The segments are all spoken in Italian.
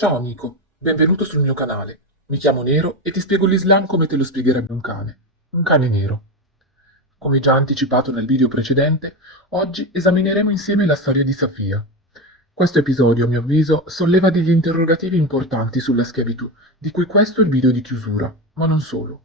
Ciao amico, benvenuto sul mio canale. Mi chiamo Nero e ti spiego l'Islam come te lo spiegherebbe un cane nero. Come già anticipato nel video precedente, oggi esamineremo insieme la storia di Safia. Questo episodio, a mio avviso, solleva degli interrogativi importanti sulla schiavitù, di cui questo è il video di chiusura, ma non solo.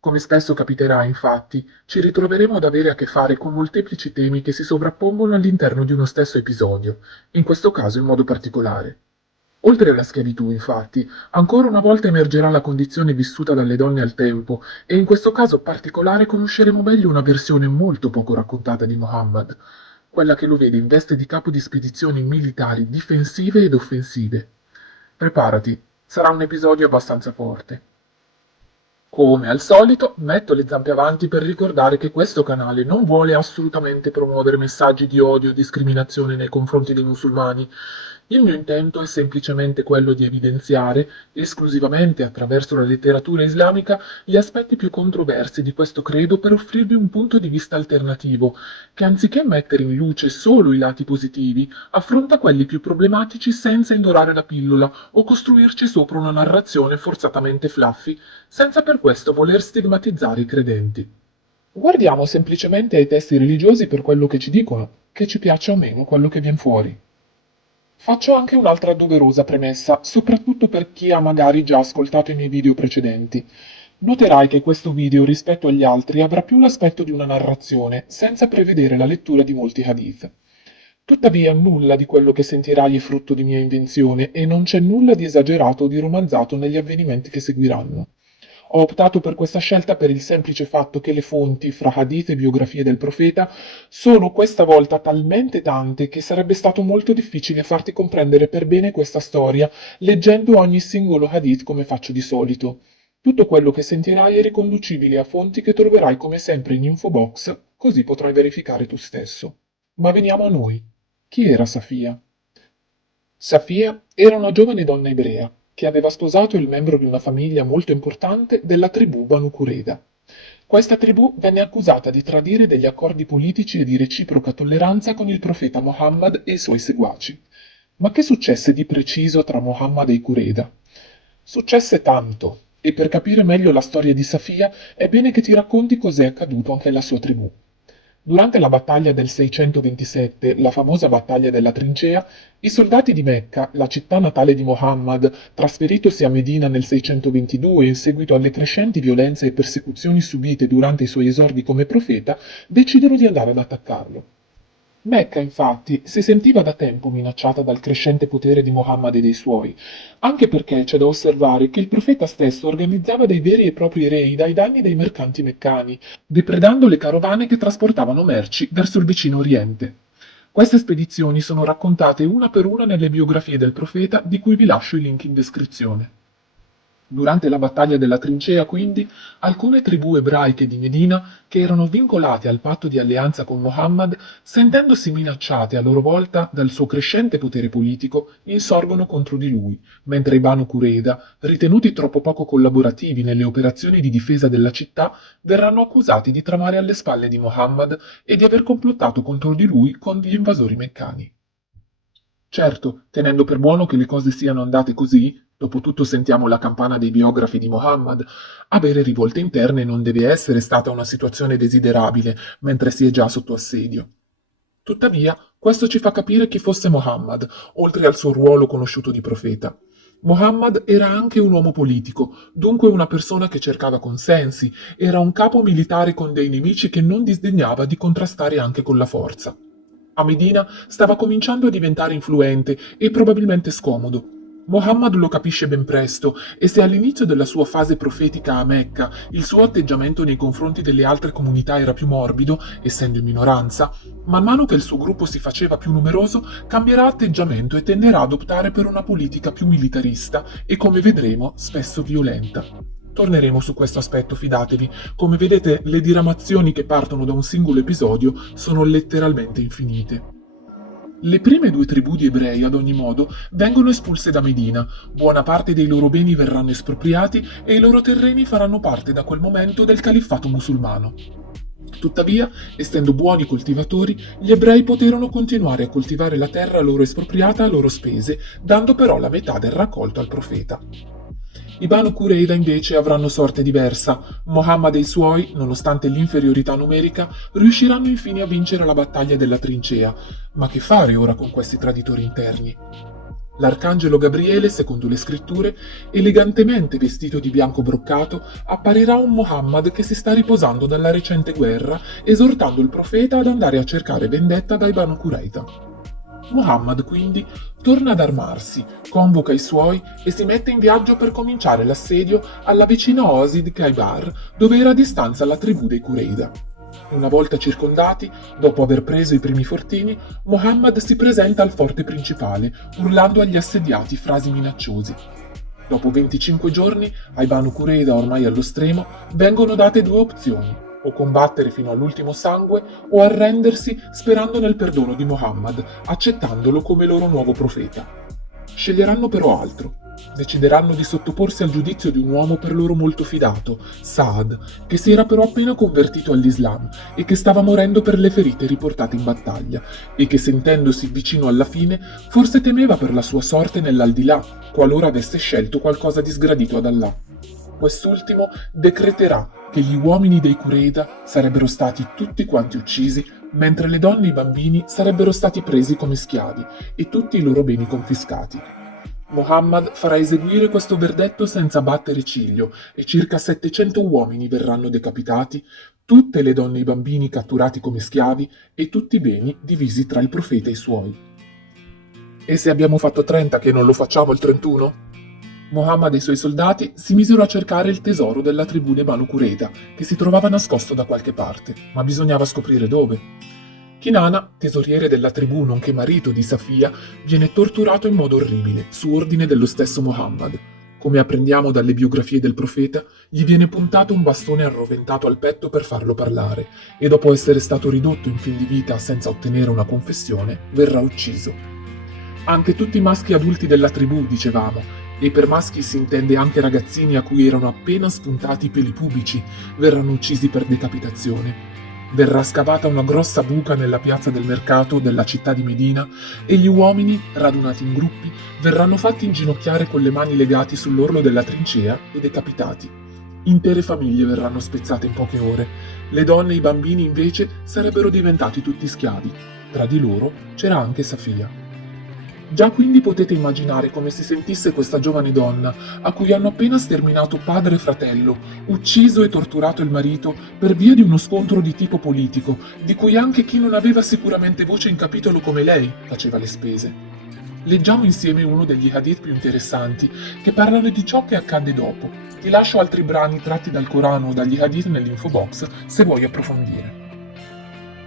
Come spesso capiterà, infatti, ci ritroveremo ad avere a che fare con molteplici temi che si sovrappongono all'interno di uno stesso episodio, in questo caso in modo particolare. Oltre alla schiavitù, infatti, ancora una volta emergerà la condizione vissuta dalle donne al tempo, e in questo caso particolare conosceremo meglio una versione molto poco raccontata di Muhammad, quella che lo vede in veste di capo di spedizioni militari difensive ed offensive. Preparati, sarà un episodio abbastanza forte. Come al solito, metto le zampe avanti per ricordare che questo canale non vuole assolutamente promuovere messaggi di odio o discriminazione nei confronti dei musulmani. Il mio intento è semplicemente quello di evidenziare, esclusivamente attraverso la letteratura islamica, gli aspetti più controversi di questo credo per offrirvi un punto di vista alternativo, che anziché mettere in luce solo i lati positivi, affronta quelli più problematici senza indorare la pillola o costruirci sopra una narrazione forzatamente fluffy, senza per questo voler stigmatizzare i credenti. Guardiamo semplicemente ai testi religiosi per quello che ci dicono, che ci piaccia o meno quello che viene fuori. Faccio anche un'altra doverosa premessa, soprattutto per chi ha magari già ascoltato i miei video precedenti. Noterai che questo video rispetto agli altri avrà più l'aspetto di una narrazione, senza prevedere la lettura di molti hadith. Tuttavia nulla di quello che sentirai è frutto di mia invenzione e non c'è nulla di esagerato o di romanzato negli avvenimenti che seguiranno. Ho optato per questa scelta per il semplice fatto che le fonti, fra hadith e biografie del profeta, sono questa volta talmente tante che sarebbe stato molto difficile farti comprendere per bene questa storia leggendo ogni singolo hadith come faccio di solito. Tutto quello che sentirai è riconducibile a fonti che troverai come sempre in info box, così potrai verificare tu stesso. Ma veniamo a noi. Chi era Safia? Safia era una giovane donna ebrea che aveva sposato il membro di una famiglia molto importante della tribù Banu Qurayza. Questa tribù venne accusata di tradire degli accordi politici e di reciproca tolleranza con il profeta Muhammad e i suoi seguaci. Ma che successe di preciso tra Muhammad e i Qurayza? Successe tanto, e per capire meglio la storia di Safia è bene che ti racconti cos'è accaduto anche alla sua tribù. Durante la battaglia del 627, la famosa battaglia della Trincea, i soldati di Mecca, la città natale di Muhammad, trasferitosi a Medina nel 622 in seguito alle crescenti violenze e persecuzioni subite durante i suoi esordi come profeta, decisero di andare ad attaccarlo. Mecca, infatti, si sentiva da tempo minacciata dal crescente potere di Muhammad e dei suoi, anche perché c'è da osservare che il profeta stesso organizzava dei veri e propri raid ai danni dei mercanti meccani, depredando le carovane che trasportavano merci verso il vicino Oriente. Queste spedizioni sono raccontate una per una nelle biografie del profeta, di cui vi lascio i link in descrizione. Durante la battaglia della Trincea, quindi, alcune tribù ebraiche di Medina, che erano vincolate al patto di alleanza con Mohammed, sentendosi minacciate a loro volta dal suo crescente potere politico, insorgono contro di lui, mentre i Banu Qurayza, ritenuti troppo poco collaborativi nelle operazioni di difesa della città, verranno accusati di tramare alle spalle di Mohammed e di aver complottato contro di lui con gli invasori meccani. Certo, tenendo per buono che le cose siano andate così, dopotutto sentiamo la campana dei biografi di Mohammed, avere rivolte interne non deve essere stata una situazione desiderabile mentre si è già sotto assedio. Tuttavia, questo ci fa capire chi fosse Mohammed, oltre al suo ruolo conosciuto di profeta. Mohammed era anche un uomo politico, dunque una persona che cercava consensi, era un capo militare con dei nemici che non disdegnava di contrastare anche con la forza. A Medina stava cominciando a diventare influente e probabilmente scomodo. Mohammed lo capisce ben presto e se all'inizio della sua fase profetica a Mecca il suo atteggiamento nei confronti delle altre comunità era più morbido, essendo in minoranza, man mano che il suo gruppo si faceva più numeroso cambierà atteggiamento e tenderà ad optare per una politica più militarista e, come vedremo, spesso violenta. Torneremo su questo aspetto, fidatevi. Come vedete, le diramazioni che partono da un singolo episodio sono letteralmente infinite. Le prime due tribù di ebrei, ad ogni modo, vengono espulse da Medina, buona parte dei loro beni verranno espropriati e i loro terreni faranno parte da quel momento del califfato musulmano. Tuttavia, essendo buoni coltivatori, gli ebrei poterono continuare a coltivare la terra loro espropriata a loro spese, dando però la metà del raccolto al profeta. I Banu Qurayza invece avranno sorte diversa. Muhammad e i suoi, nonostante l'inferiorità numerica, riusciranno infine a vincere la battaglia della trincea. Ma che fare ora con questi traditori interni? L'arcangelo Gabriele, secondo le scritture, elegantemente vestito di bianco broccato, apparirà un Muhammad che si sta riposando dalla recente guerra, esortando il profeta ad andare a cercare vendetta dai Banu Qurayza. Muhammad quindi torna ad armarsi, convoca i suoi e si mette in viaggio per cominciare l'assedio alla vicina oasi di Khaybar, dove era a distanza la tribù dei Qurayza. Una volta circondati, dopo aver preso i primi fortini, Muhammad si presenta al forte principale, urlando agli assediati frasi minacciosi. Dopo 25 giorni, ai Banu Qurayza ormai allo stremo, vengono date due opzioni: o combattere fino all'ultimo sangue o arrendersi sperando nel perdono di Muhammad, accettandolo come loro nuovo profeta. Sceglieranno però altro. Decideranno di sottoporsi al giudizio di un uomo per loro molto fidato, Saad, che si era però appena convertito all'Islam e che stava morendo per le ferite riportate in battaglia, e che sentendosi vicino alla fine forse temeva per la sua sorte nell'aldilà, qualora avesse scelto qualcosa di sgradito ad Allah. Quest'ultimo decreterà che gli uomini dei Qurayza sarebbero stati tutti quanti uccisi, mentre le donne e i bambini sarebbero stati presi come schiavi e tutti i loro beni confiscati. Muhammad farà eseguire questo verdetto senza battere ciglio e circa 700 uomini verranno decapitati, tutte le donne e i bambini catturati come schiavi e tutti i beni divisi tra il profeta e i suoi. E se abbiamo fatto 30 che non lo facciamo il 31? Muhammad e i suoi soldati si misero a cercare il tesoro della tribù dei Banu Qurayza, che si trovava nascosto da qualche parte, ma bisognava scoprire dove. Kinana, tesoriere della tribù nonché marito di Safia, viene torturato in modo orribile, su ordine dello stesso Muhammad. Come apprendiamo dalle biografie del profeta, gli viene puntato un bastone arroventato al petto per farlo parlare, e dopo essere stato ridotto in fin di vita senza ottenere una confessione, verrà ucciso. Anche tutti i maschi adulti della tribù, dicevamo, e per maschi si intende anche ragazzini a cui erano appena spuntati i peli pubici, verranno uccisi per decapitazione. Verrà scavata una grossa buca nella piazza del mercato della città di Medina e gli uomini, radunati in gruppi, verranno fatti inginocchiare con le mani legati sull'orlo della trincea e decapitati. Intere famiglie verranno spezzate in poche ore. Le donne e i bambini invece sarebbero diventati tutti schiavi. Tra di loro c'era anche Safia. Già quindi potete immaginare come si sentisse questa giovane donna, a cui hanno appena sterminato padre e fratello, ucciso e torturato il marito per via di uno scontro di tipo politico, di cui anche chi non aveva sicuramente voce in capitolo come lei faceva le spese. Leggiamo insieme uno degli hadith più interessanti, che parlano di ciò che accadde dopo. Ti lascio altri brani tratti dal Corano o dagli hadith nell'info box se vuoi approfondire.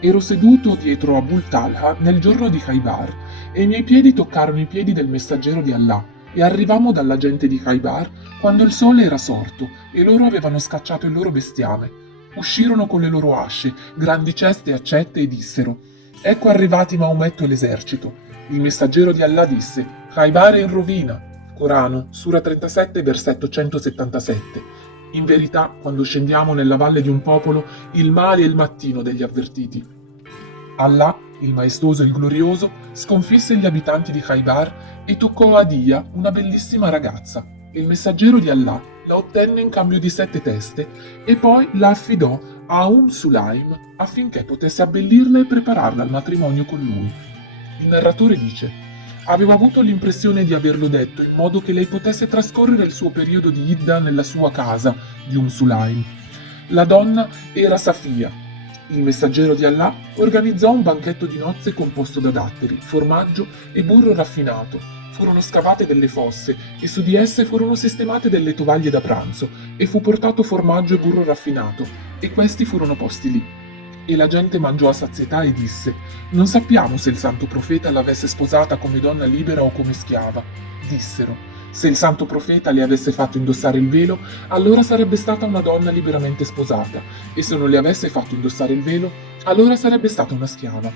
Ero seduto dietro Abul Talha nel giorno di Khaybar, e i miei piedi toccarono i piedi del messaggero di Allah, e arrivammo dalla gente di Khaybar quando il sole era sorto e loro avevano scacciato il loro bestiame. Uscirono con le loro asce, grandi ceste e accette, e dissero: «Ecco arrivati Maometto e l'esercito». Il messaggero di Allah disse: «Khaybar è in rovina». Corano, Sura 37, versetto 177. In verità, quando scendiamo nella valle di un popolo, il male è il mattino degli avvertiti. Allah, il maestoso e il glorioso, sconfisse gli abitanti di Khaybar e toccò a Dia, una bellissima ragazza. Il messaggero di Allah la ottenne in cambio di 7 teste e poi la affidò a Sulaim affinché potesse abbellirla e prepararla al matrimonio con lui. Il narratore dice: «Avevo avuto l'impressione di averlo detto in modo che lei potesse trascorrere il suo periodo di Idda nella sua casa di Sulaim. La donna era Safia. Il messaggero di Allah organizzò un banchetto di nozze composto da datteri, formaggio e burro raffinato. Furono scavate delle fosse e su di esse furono sistemate delle tovaglie da pranzo e fu portato formaggio e burro raffinato e questi furono posti lì. E la gente mangiò a sazietà e disse: «Non sappiamo se il santo profeta l'avesse sposata come donna libera o come schiava». Dissero: «Se il santo profeta le avesse fatto indossare il velo, allora sarebbe stata una donna liberamente sposata, e se non le avesse fatto indossare il velo, allora sarebbe stata una schiava».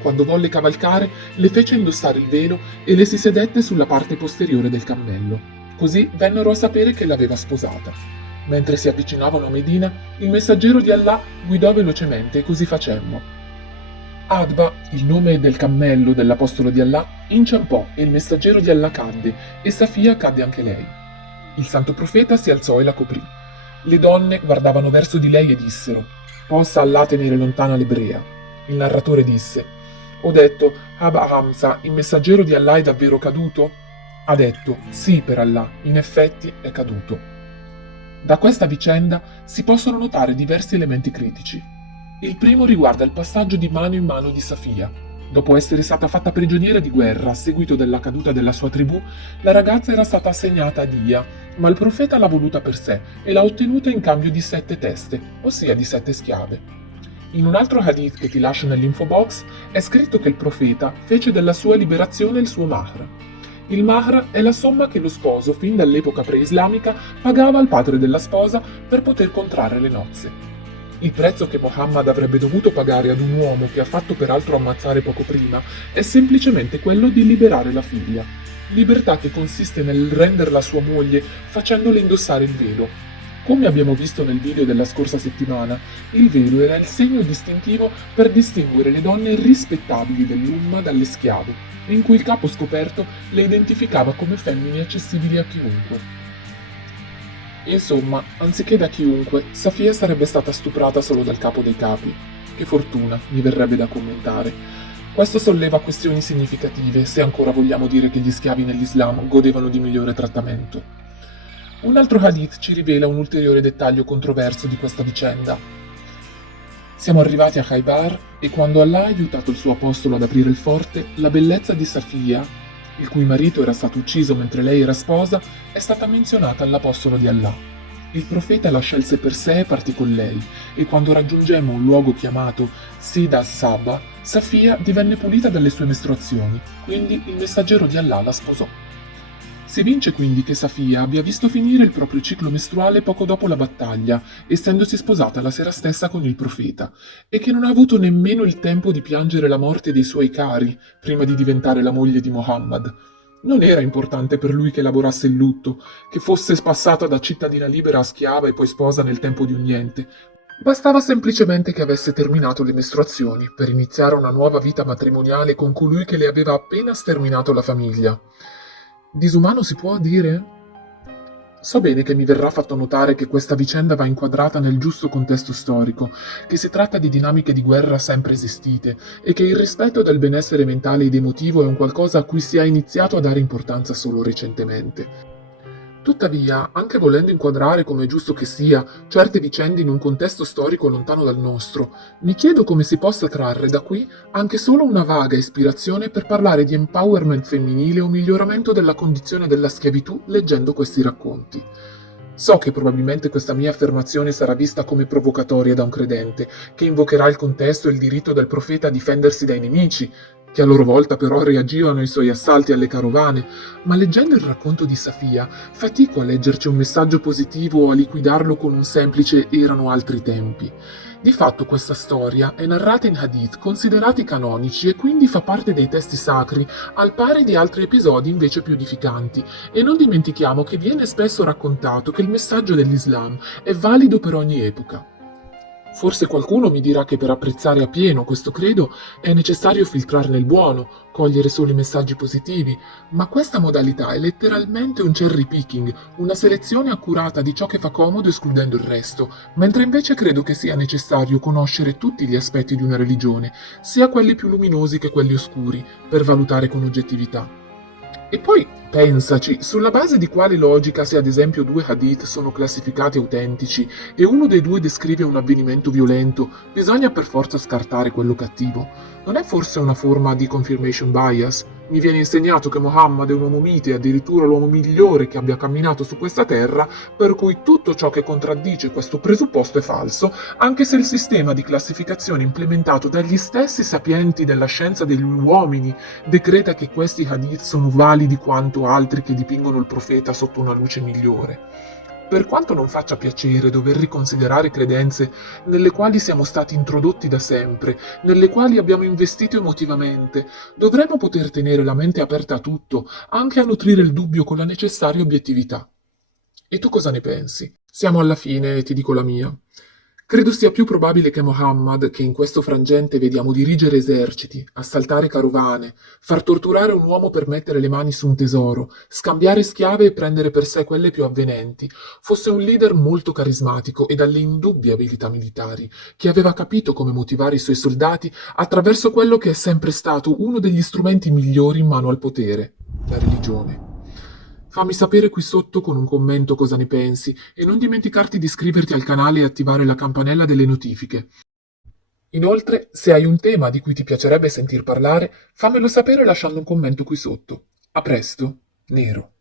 Quando volle cavalcare, le fece indossare il velo e le si sedette sulla parte posteriore del cammello. Così vennero a sapere che l'aveva sposata. Mentre si avvicinavano a Medina, il messaggero di Allah guidò velocemente e così facemmo. Adba, il nome del cammello dell'apostolo di Allah, inciampò e il messaggero di Allah cadde e Safia cadde anche lei. Il santo profeta si alzò e la coprì. Le donne guardavano verso di lei e dissero: «Possa Allah tenere lontana l'ebrea». Il narratore disse: «Ho detto, Aba Hamza, il messaggero di Allah è davvero caduto?» Ha detto: «Sì, per Allah, in effetti è caduto». Da questa vicenda si possono notare diversi elementi critici. Il primo riguarda il passaggio di mano in mano di Safia. Dopo essere stata fatta prigioniera di guerra a seguito della caduta della sua tribù, la ragazza era stata assegnata a Dia, ma il profeta l'ha voluta per sé e l'ha ottenuta in cambio di 7 teste, ossia di 7 schiave. In un altro hadith che ti lascio nell'info box è scritto che il profeta fece della sua liberazione il suo mahr. Il mahr è la somma che lo sposo, fin dall'epoca preislamica, pagava al padre della sposa per poter contrarre le nozze. Il prezzo che Muhammad avrebbe dovuto pagare ad un uomo che ha fatto peraltro ammazzare poco prima è semplicemente quello di liberare la figlia. Libertà che consiste nel renderla sua moglie facendole indossare il velo. Come abbiamo visto nel video della scorsa settimana, il velo era il segno distintivo per distinguere le donne rispettabili dell'umma dalle schiave, in cui il capo scoperto le identificava come femmine accessibili a chiunque. Insomma, anziché da chiunque, Safia sarebbe stata stuprata solo dal capo dei capi. Che fortuna, mi verrebbe da commentare. Questo solleva questioni significative, se ancora vogliamo dire che gli schiavi nell'Islam godevano di migliore trattamento. Un altro hadith ci rivela un ulteriore dettaglio controverso di questa vicenda. Siamo arrivati a Khaybar e quando Allah ha aiutato il suo apostolo ad aprire il forte, la bellezza di Safia, il cui marito era stato ucciso mentre lei era sposa, è stata menzionata all'apostolo di Allah. Il profeta la scelse per sé e partì con lei, e quando raggiungemmo un luogo chiamato Sid as-Saba, Safia divenne pulita dalle sue mestruazioni, quindi il messaggero di Allah la sposò. Si evince quindi che Safia abbia visto finire il proprio ciclo mestruale poco dopo la battaglia, essendosi sposata la sera stessa con il profeta, e che non ha avuto nemmeno il tempo di piangere la morte dei suoi cari prima di diventare la moglie di Muhammad. Non era importante per lui che elaborasse il lutto, che fosse passata da cittadina libera a schiava e poi sposa nel tempo di un niente. Bastava semplicemente che avesse terminato le mestruazioni per iniziare una nuova vita matrimoniale con colui che le aveva appena sterminato la famiglia. Disumano si può dire? So bene che mi verrà fatto notare che questa vicenda va inquadrata nel giusto contesto storico, che si tratta di dinamiche di guerra sempre esistite e che il rispetto del benessere mentale ed emotivo è un qualcosa a cui si è iniziato a dare importanza solo recentemente. Tuttavia, anche volendo inquadrare come è giusto che sia certe vicende in un contesto storico lontano dal nostro, mi chiedo come si possa trarre da qui anche solo una vaga ispirazione per parlare di empowerment femminile o miglioramento della condizione della schiavitù leggendo questi racconti. So che probabilmente questa mia affermazione sarà vista come provocatoria da un credente, che invocherà il contesto e il diritto del profeta a difendersi dai nemici, che a loro volta però reagivano ai suoi assalti alle carovane, ma leggendo il racconto di Safia fatico a leggerci un messaggio positivo o a liquidarlo con un semplice «erano altri tempi». Di fatto questa storia è narrata in hadith considerati canonici e quindi fa parte dei testi sacri, al pari di altri episodi invece più edificanti, e non dimentichiamo che viene spesso raccontato che il messaggio dell'Islam è valido per ogni epoca. Forse qualcuno mi dirà che per apprezzare appieno questo credo è necessario filtrarne il buono, cogliere solo i messaggi positivi, ma questa modalità è letteralmente un cherry picking, una selezione accurata di ciò che fa comodo escludendo il resto, mentre invece credo che sia necessario conoscere tutti gli aspetti di una religione, sia quelli più luminosi che quelli oscuri, per valutare con oggettività. E poi pensaci, sulla base di quale logica se ad esempio 2 hadith sono classificati autentici e uno dei 2 descrive un avvenimento violento, bisogna per forza scartare quello cattivo? Non è forse una forma di confirmation bias? Mi viene insegnato che Muhammad è un uomo mite, addirittura l'uomo migliore che abbia camminato su questa terra, per cui tutto ciò che contraddice questo presupposto è falso, anche se il sistema di classificazione implementato dagli stessi sapienti della scienza degli uomini decreta che questi hadith sono validi quanto altri che dipingono il profeta sotto una luce migliore. Per quanto non faccia piacere dover riconsiderare credenze nelle quali siamo stati introdotti da sempre, nelle quali abbiamo investito emotivamente, dovremmo poter tenere la mente aperta a tutto, anche a nutrire il dubbio con la necessaria obiettività. E tu cosa ne pensi? Siamo alla fine e ti dico la mia. Credo sia più probabile che Mohammed, che in questo frangente vediamo dirigere eserciti, assaltare carovane, far torturare un uomo per mettere le mani su un tesoro, scambiare schiave e prendere per sé quelle più avvenenti, fosse un leader molto carismatico e dalle indubbie abilità militari, che aveva capito come motivare i suoi soldati attraverso quello che è sempre stato uno degli strumenti migliori in mano al potere, la religione. Fammi sapere qui sotto con un commento cosa ne pensi e non dimenticarti di iscriverti al canale e attivare la campanella delle notifiche. Inoltre, se hai un tema di cui ti piacerebbe sentir parlare, fammelo sapere lasciando un commento qui sotto. A presto, Nero.